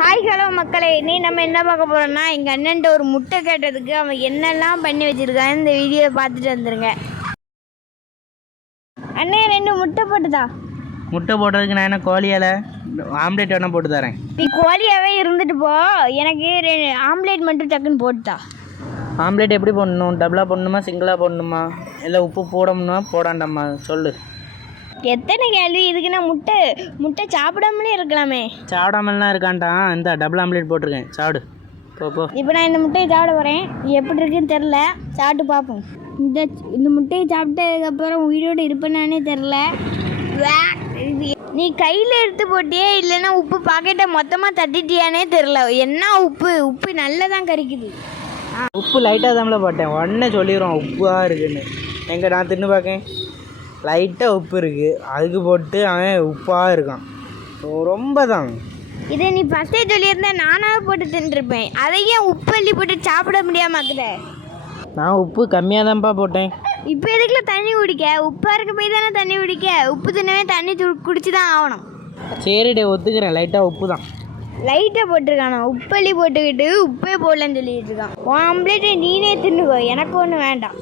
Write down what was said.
Hi hello மக்களே, நீ நம்ம என்ன பார்க்க போகிறோம்னா எங்கள் அண்ணன்ட்ட ஒரு முட்டை கேட்டதுக்கு அவன் என்னெல்லாம் பண்ணி வச்சுருக்கான் இந்த வீடியோவை பார்த்துட்டு வந்துருங்க. அண்ணே 2 முட்டை போட்டுதா. முட்டை போடுறதுக்கு நான் என்ன கோழியால் ஆம்லேட் வேணால் போட்டு தரேன். நீ கோழியாகவே இருந்துட்டு போ, எனக்கு 2 ஆம்லேட் மட்டும் டக்குன்னு போட்டுதா. ஆம்லேட் எப்படி போடணும்? டபுளாக போடணுமா சிங்கிளாக போடணுமா இல்லை உப்பு போடணுமா போடாண்டாமா சொல்லு. எத்தனை கேள்வி இதுக்குன்னா முட்டை சாப்பிடாமலே இருக்கலாமே. சாப்பிடாமலாம் இருக்கான்ட்டான். இந்த டபுள் ஆம்லேட் போட்டிருக்கேன், சாப்பிடு போ. இப்போ நான் இந்த முட்டையை சாப்பிட போகிறேன். எப்படி இருக்குன்னு தெரில, சாப்பிட்டு பார்ப்போம். இந்த முட்டையை சாப்பிட்டதுக்கப்புறம் உயிரோடு இருப்பேனானே தெரில. நீ கையில் எடுத்து போட்டியே இல்லைன்னா உப்பு பாக்கெட்டை மொத்தமாக தட்டிட்டியானே தெரில. என்ன உப்பு நல்லா தான் கறிக்குது. உப்பு லைட்டாக தான்ல போட்டேன், உடனே சொல்லிடுவோம் உப்பாக இருக்குன்னு. எங்கே நான் தின்னு பார்க்கேன், லைட்டாக உப்பு இருக்குது, அதுக்கு போட்டு அவன் உப்பாக இருக்கான். ரொம்ப தான். இதை நீ ஃபஸ்ட்டே சொல்லியிருந்தா நானாக போட்டு தின்றுருப்பேன். அதையே உப்பு அள்ளி போட்டு சாப்பிட முடியாமக்குத. நான் உப்பு கம்மியாக தான்ப்பா போட்டேன். இப்போ எதுக்குள்ள தண்ணி குடிக்க? உப்பாக இருக்க போய் தானே தண்ணி குடிக்க. உப்பு தின்னவே தண்ணி குடிச்சு தான் ஆகணும். சரிடே ஒத்துக்கிறேன், லைட்டாக உப்பு தான். லைட்டாக போட்டிருக்கானோ, உப்பள்ளி போட்டுக்கிட்டு உப்பே போடலன்னு சொல்லிட்டு இருக்கான். உன் ஆம்லேட்டை நீனே தின்னுக்கோ, எனக்கு ஒன்றும் வேண்டாம்.